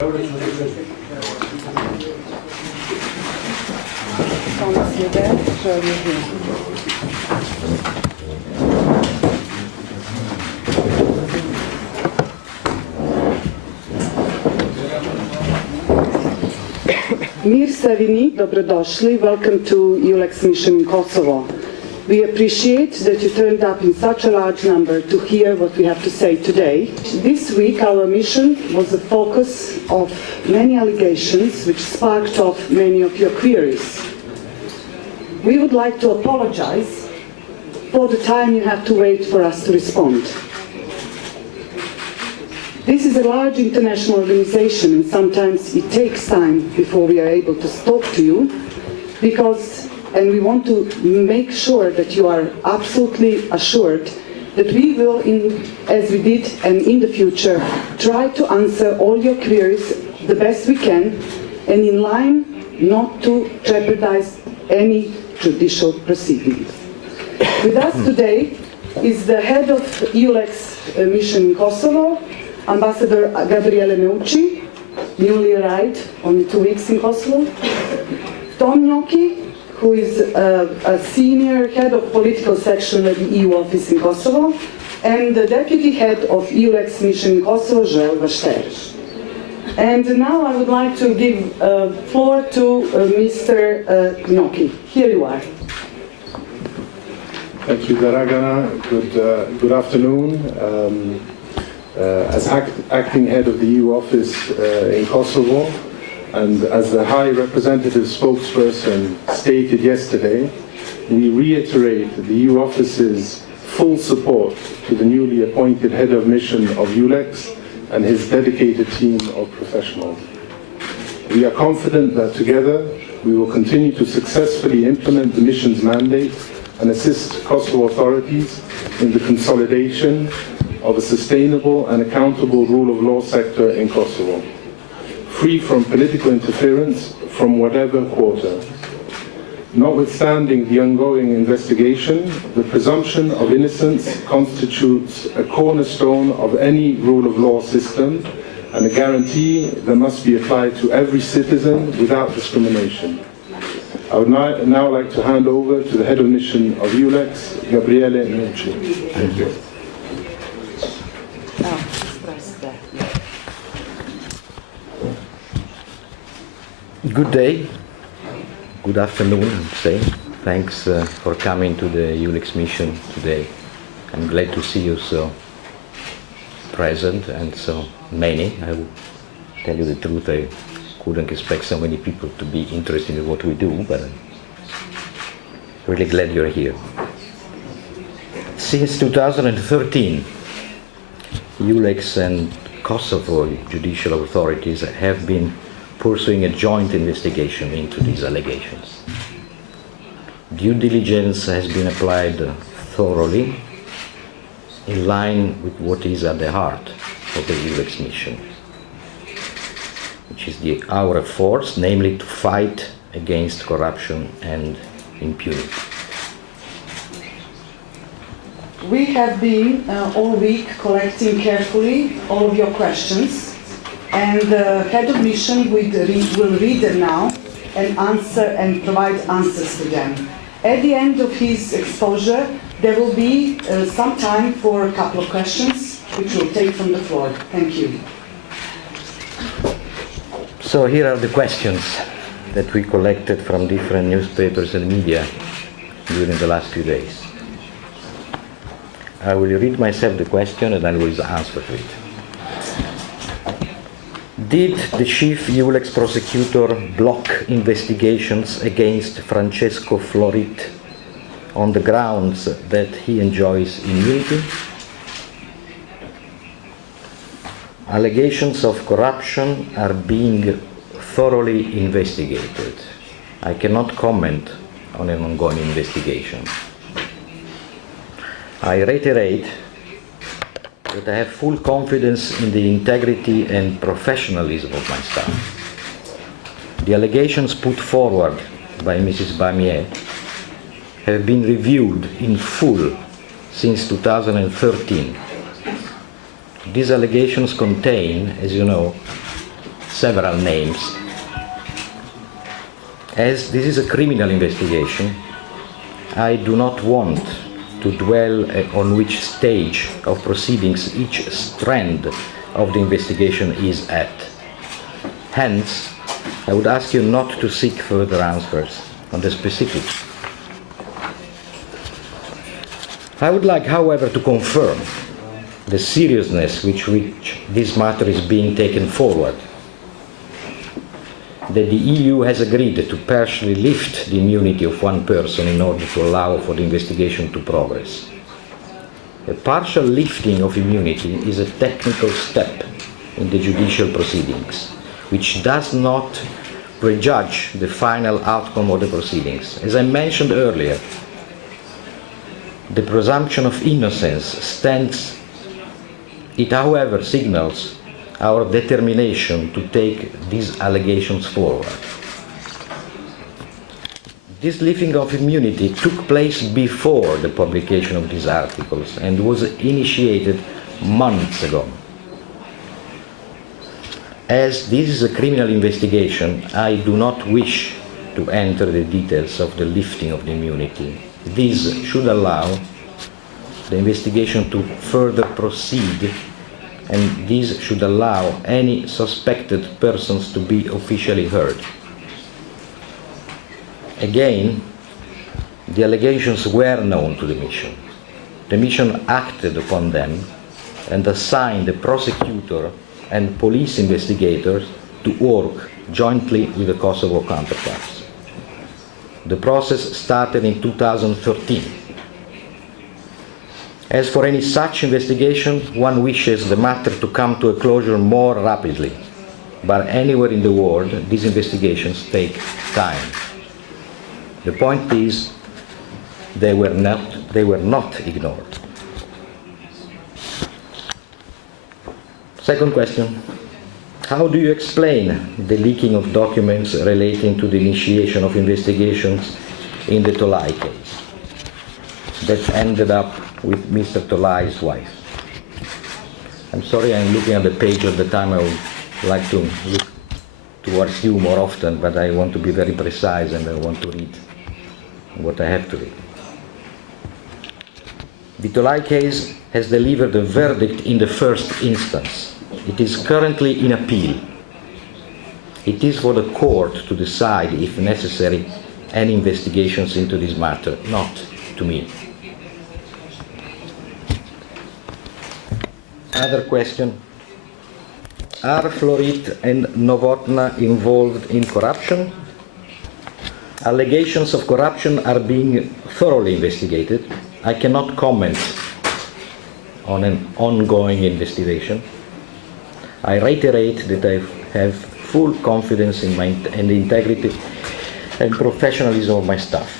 Mir Savini, dobrodošli. Welcome to EULEX mission in Kosovo. We appreciate that you turned up in such a large number to hear what we have to say today. This week our mission was the focus of many allegations which sparked off many of your queries. We would like to apologize for the time you have to wait for us to respond. This is a large international organization and sometimes it takes time before we are able to talk to you and we want to make sure that you are absolutely assured that we will, as we did and in the future, try to answer all your queries the best we can and in line not to jeopardize any judicial proceedings. With us today is the head of EULEX mission in Kosovo, Ambassador Gabriele Neuci, newly arrived, only 2 weeks in Kosovo. Tom Gnocchi, who is a senior head of political section at the EU office in Kosovo, and the deputy head of EULEX mission in Kosovo, Joel Vasteres. And now I would like to give floor to Mr. Gnocchi. Here you are. Thank you, Dragana. Good afternoon. As acting head of the EU office in Kosovo, and as the High Representative spokesperson stated yesterday, we reiterate the EU office's full support to the newly appointed head of mission of EULEX and his dedicated team of professionals. We are confident that together we will continue to successfully implement the mission's mandate and assist Kosovo authorities in the consolidation of a sustainable and accountable rule of law sector in Kosovo, free from political interference from whatever quarter. Notwithstanding the ongoing investigation, the presumption of innocence constitutes a cornerstone of any rule of law system and a guarantee that must be applied to every citizen without discrimination. I would now like to hand over to the head of mission of EULEX, Gabriele Neuci. Thank you. Good day, good afternoon, I'd say. Thanks for coming to the EULEX mission today. I'm glad to see you so present and so many. I will tell you the truth, I couldn't expect so many people to be interested in what we do, but I'm really glad you're here. Since 2013, EULEX and Kosovo judicial authorities have been pursuing a joint investigation into these allegations. Due diligence has been applied thoroughly in line with what is at the heart of the EULEX mission, which is our efforts, namely to fight against corruption and impunity. We have been all week collecting carefully all of your questions, and the head of mission will read them now and answer and provide answers to them. At the end of his exposure, there will be some time for a couple of questions, which we'll take from the floor. Thank you. So here are the questions that we collected from different newspapers and media during the last few days. I will read myself the question and I will answer to it. Did the chief EULEX prosecutor block investigations against Francesco Florit on the grounds that he enjoys immunity? Allegations of corruption are being thoroughly investigated. I cannot comment on an ongoing investigation. I reiterate that I have full confidence in the integrity and professionalism of my staff. The allegations put forward by Mrs. Bamier have been reviewed in full since 2013. These allegations contain, as you know, several names. As this is a criminal investigation, I do not want to dwell on which stage of proceedings each strand of the investigation is at. Hence, I would ask you not to seek further answers on the specifics. I would like, however, to confirm the seriousness with which this matter is being taken forward, that the EU has agreed to partially lift the immunity of one person in order to allow for the investigation to progress. A partial lifting of immunity is a technical step in the judicial proceedings, which does not prejudge the final outcome of the proceedings. As I mentioned earlier, the presumption of innocence stands. It, however, signals our determination to take these allegations forward. This lifting of immunity took place before the publication of these articles and was initiated months ago. As this is a criminal investigation, I do not wish to enter the details of the lifting of the immunity. This should allow the investigation to further proceed, and this should allow any suspected persons to be officially heard. Again, the allegations were known to the mission. The mission acted upon them and assigned the prosecutor and police investigators to work jointly with the Kosovo counterparts. The process started in 2013. As for any such investigation, one wishes the matter to come to a closure more rapidly. But anywhere in the world, these investigations take time. The point is, they were not ignored. Second question. How do you explain the leaking of documents relating to the initiation of investigations in the Tolai case that ended up with Mr. Tolai's wife? I'm sorry, I'm looking at the page all the time. I would like to look towards you more often, but I want to be very precise and I want to read what I have to read. The Tolai case has delivered a verdict in the first instance. It is currently in appeal. It is for the court to decide, if necessary, any investigations into this matter, not to me. Other question. Are Florit and Novotna involved in corruption? Allegations of corruption are being thoroughly investigated. I cannot comment on an ongoing investigation. I reiterate that I have full confidence in the integrity and professionalism of my staff.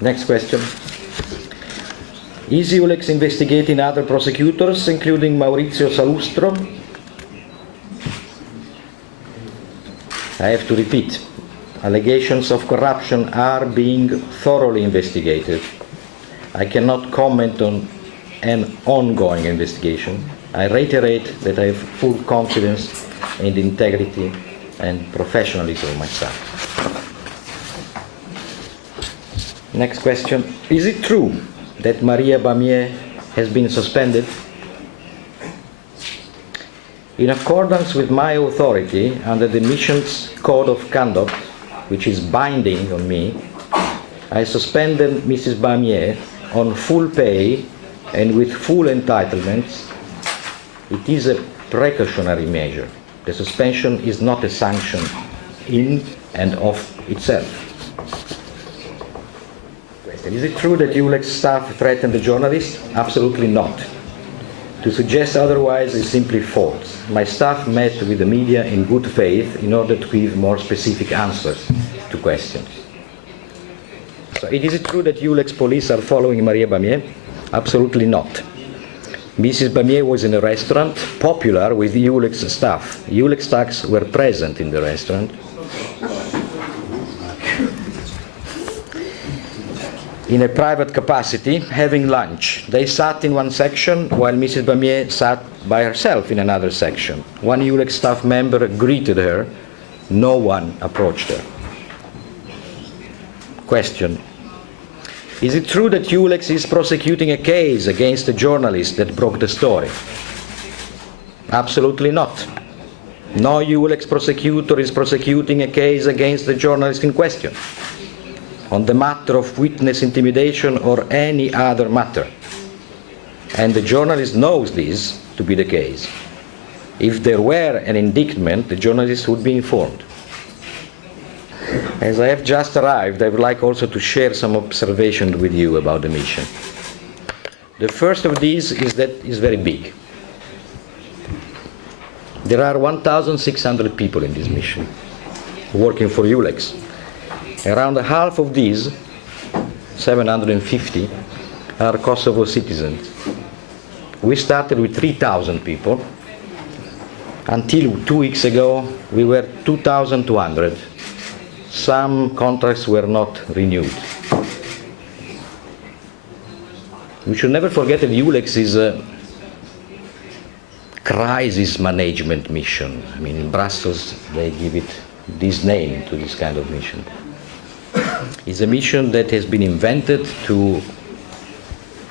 Next question. Is EULEX investigating other prosecutors, including Maurizio Salustro? I have to repeat. Allegations of corruption are being thoroughly investigated. I cannot comment on an ongoing investigation. I reiterate that I have full confidence in the integrity and professionalism of my staff. Next question. Is it true that Maria Bamier has been suspended? In accordance with my authority under the mission's code of conduct, which is binding on me, I suspended Mrs. Bamier on full pay and with full entitlements. It is a precautionary measure. The suspension is not a sanction in and of itself. Is it true that EULEX staff threatened the journalist? Absolutely not. To suggest otherwise is simply false. My staff met with the media in good faith in order to give more specific answers to questions. So, is it true that EULEX police are following Maria Bamier? Absolutely not. Mrs. Bamier was in a restaurant, popular with the EULEX staff. EULEX staffs were present in the restaurant. in a private capacity, having lunch. They sat in one section, while Mrs. Bamier sat by herself in another section. One EULEX staff member greeted her. No one approached her. Question. Is it true that EULEX is prosecuting a case against a journalist that broke the story? Absolutely not. No EULEX prosecutor is prosecuting a case against the journalist in question on the matter of witness intimidation or any other matter. And the journalist knows this to be the case. If there were an indictment, the journalist would be informed. As I have just arrived, I would like also to share some observations with you about the mission. The first of these is that it's very big. There are 1,600 people in this mission working for EULEX. Around half of these, 750, are Kosovo citizens. We started with 3,000 people. Until 2 weeks ago, we were 2,200. Some contracts were not renewed. We should never forget that EULEX is a crisis management mission. I mean, in Brussels, they give it this name to this kind of mission. It's a mission that has been invented to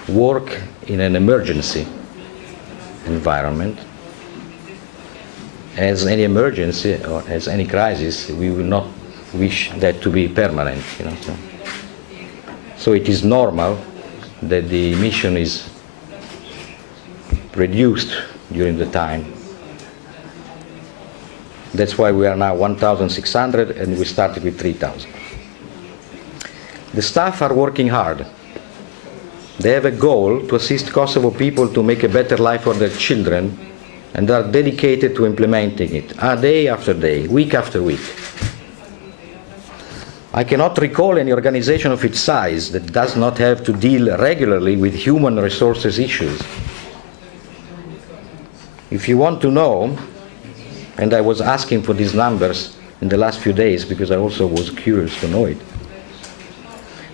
work in an emergency environment. As any emergency or as any crisis, we will not wish that to be permanent. So it is normal that the mission is reduced during the time. That's why we are now 1,600 and we started with 3,000. The staff are working hard. They have a goal to assist Kosovo people to make a better life for their children, and are dedicated to implementing it, day after day, week after week. I cannot recall any organization of its size that does not have to deal regularly with human resources issues. If you want to know, and I was asking for these numbers in the last few days because I also was curious to know it,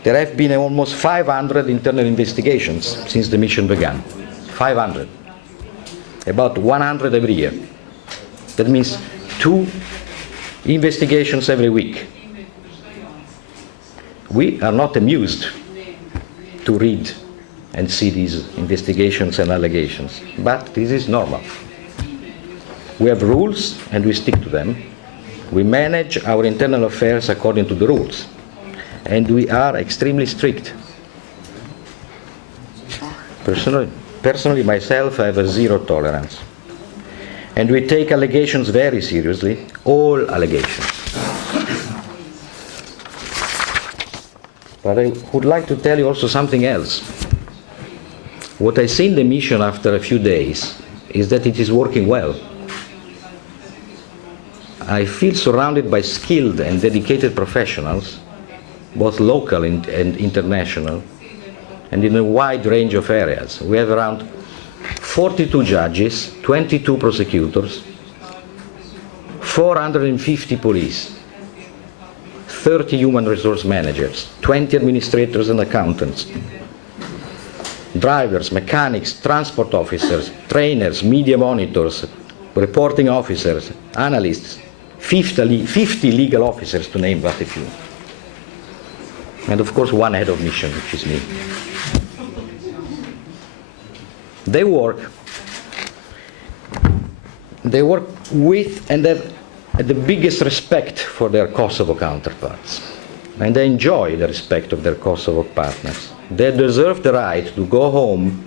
there have been almost 500 internal investigations since the mission began. 500. About 100 every year. That means 2 investigations every week. We are not amused to read and see these investigations and allegations, but this is normal. We have rules and we stick to them. We manage our internal affairs according to the rules, and we are extremely strict. Personally, myself, I have a zero tolerance. And we take allegations very seriously, all allegations. But I would like to tell you also something else. What I see in the mission after a few days is that it is working well. I feel surrounded by skilled and dedicated professionals, both local and international, and in a wide range of areas. We have around 42 judges, 22 prosecutors, 450 police, 30 human resource managers, 20 administrators and accountants, drivers, mechanics, transport officers, trainers, media monitors, reporting officers, analysts, 50 legal officers, to name but a few. And of course, one head of mission, which is me. They work with and have the biggest respect for their Kosovo counterparts. And they enjoy the respect of their Kosovo partners. They deserve the right to go home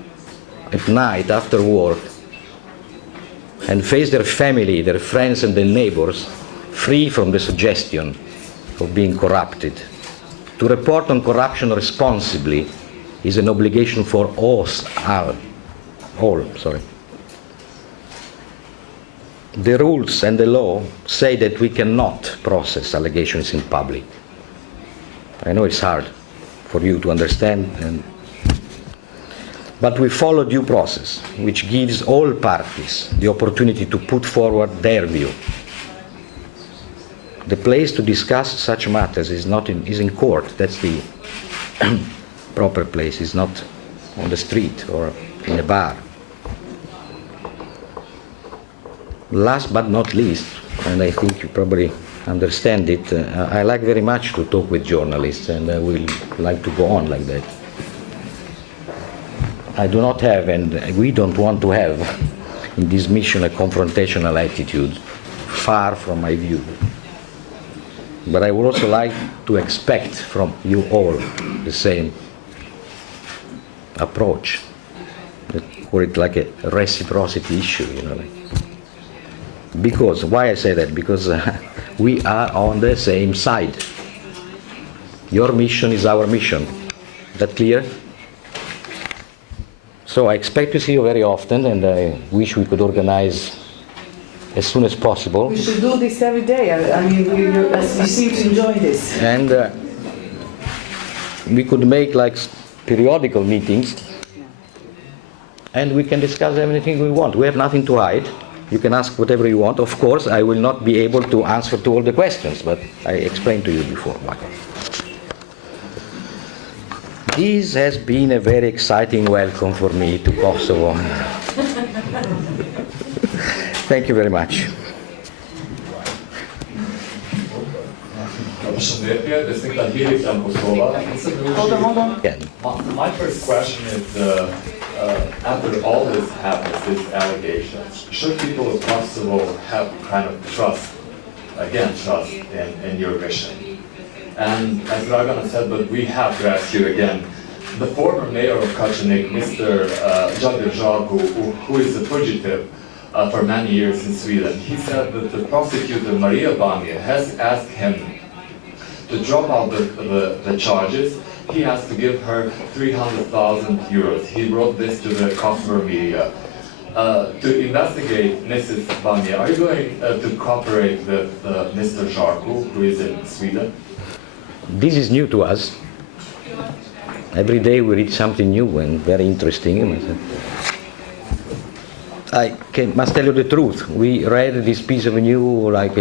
at night after work and face their family, their friends and their neighbors free from the suggestion of being corrupted. To report on corruption responsibly is an obligation for us all. The rules and the law say that we cannot process allegations in public. I know it's hard for you to understand, but we follow due process, which gives all parties the opportunity to put forward their view. The place to discuss such matters is in court. That's the proper place. It's not on the street or in a bar. Last but not least, and I think you probably understand it, I like very much to talk with journalists, and I will like to go on like that. I do not have, and we don't want to have, in this mission a confrontational attitude, far from my view. But I would also like to expect from you all the same approach. Call it like a reciprocity issue, you know. Because, why I say that? Because we are on the same side. Your mission is our mission. Is that clear? So I expect to see you very often, and I wish we could organize as soon as possible. We should do this every day. I mean, you seem to enjoy this. And we could make like periodical meetings, and we can discuss everything we want. We have nothing to hide. You can ask whatever you want. Of course, I will not be able to answer to all the questions, but I explained to you before why. This has been a very exciting welcome for me to Kosovo. Thank you very much. Hold on. Again. My first question is, after all this happens, these allegations, should people of Kosovo have kind of trust in your mission? And as Dragan said, but we have to ask you again, the former mayor of Kačanik, Mr. Jagir Žarku, who is a fugitive for many years in Sweden, he said that the prosecutor Maria Banja has asked him to drop out the charges. He has to give her 300,000 euros. He wrote this to the Kosovo media. To investigate Mrs. Banja, are you going to cooperate with Mr. Žarku, who is in Sweden? This is new to us. Every day we read something new and very interesting. Must tell you the truth. We read this piece of news like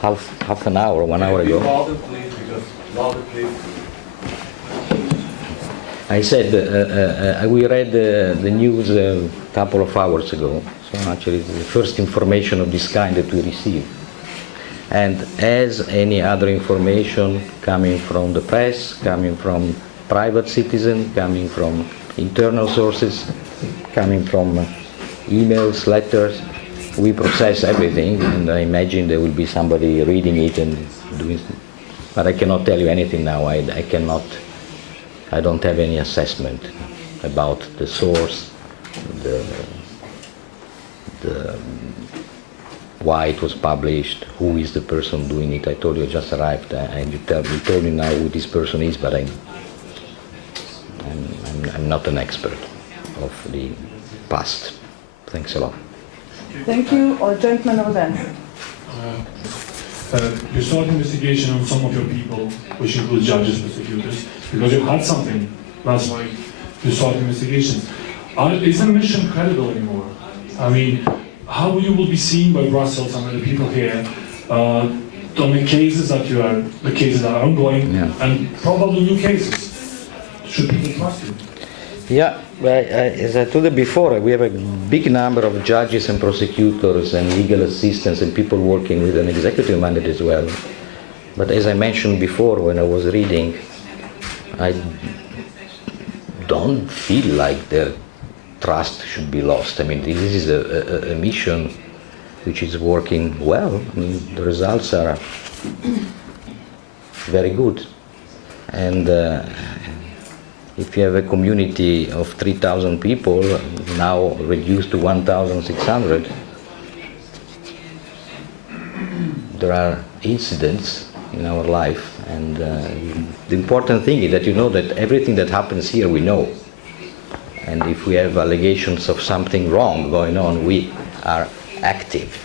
half an hour, 1 hour ago. Louder, please, because louder, please. I said we read the news a couple of hours ago. So actually, it's the first information of this kind that we received. And as any other information coming from the press, coming from private citizens, coming from internal sources, coming from emails, letters, we process everything, and I imagine there will be somebody reading it and doing. But I cannot tell you anything now. I don't have any assessment about the source, the why it was published, who is the person doing it. I told you I just arrived, and you told me now who this person is, but I'm not an expert of the past. Thanks a lot. Thank you. Or gentleman over there. You start investigation on some of your people, which includes judges, prosecutors, because you had something last night. You start investigations. Is the mission credible anymore? I mean, how you will be seen by Brussels and the people here on the cases that are ongoing, and probably new cases? Should people trust you? Yeah, as I told you before, we have a big number of judges and prosecutors and legal assistants and people working with an executive mandate as well. But as I mentioned before when I was reading, I don't feel like their trust should be lost. I mean, this is a mission which is working well. I mean, the results are very good. And if you have a community of 3,000 people, now reduced to 1,600, there are incidents in our life, and the important thing is that you know that everything that happens here we know. And if we have allegations of something wrong going on, we are active.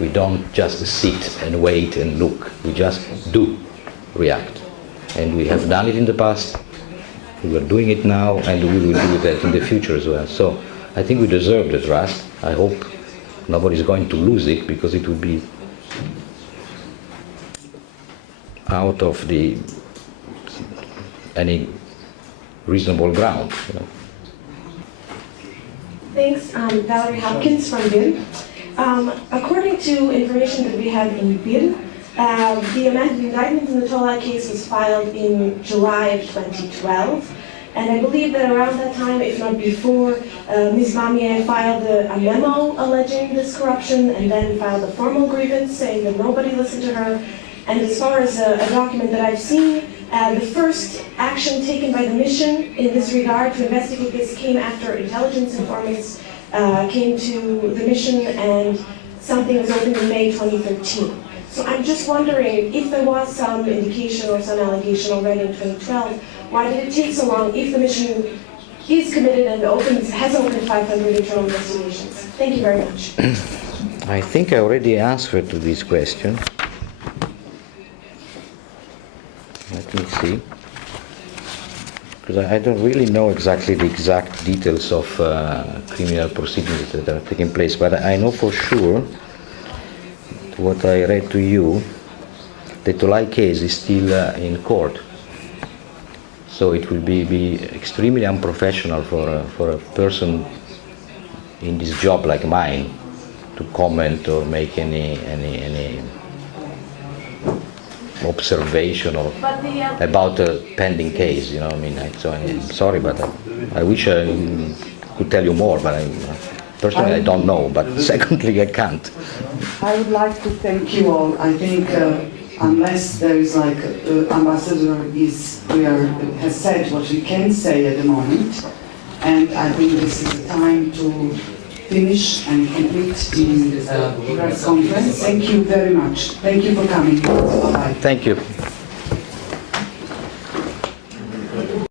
We don't just sit and wait and look. We just do react. And we have done it in the past, we are doing it now, and we will do that in the future as well. So I think we deserve the trust. I hope nobody is going to lose it, because it would be out of any reasonable ground. You know. Thanks, Valerie Hopkins from BIL. According to information that we have in BIL, the amended indictment in the Tola case was filed in July of 2012. And I believe that around that time, if not before, Ms. Mamier filed a memo alleging this corruption and then filed a formal grievance saying that nobody listened to her. And as far as a document that I've seen, the first action taken by the mission in this regard to investigate this came after intelligence informants came to the mission, and something was opened in May 2013. So I'm just wondering if there was some indication or some allegation already in 2012, why did it take so long if the mission is committed and has opened 500 internal investigations? Thank you very much. I think I already answered to this question. Let me see. Because I don't really know exactly the exact details of criminal proceedings that are taking place, but I know for sure what I read to you, the Tolai case is still in court. So it will be extremely unprofessional for a person in this job like mine to comment or make any observation or about a pending case. You know, I mean, so I'm sorry, but I wish I could tell you more, but personally I don't know. But secondly, I can't. I would like to thank you all. I think unless there is like ambassador has said what we can say at the moment, and I think this is the time to finish and complete the press conference. Thank you very much. Thank you for coming. Bye-bye. Thank you.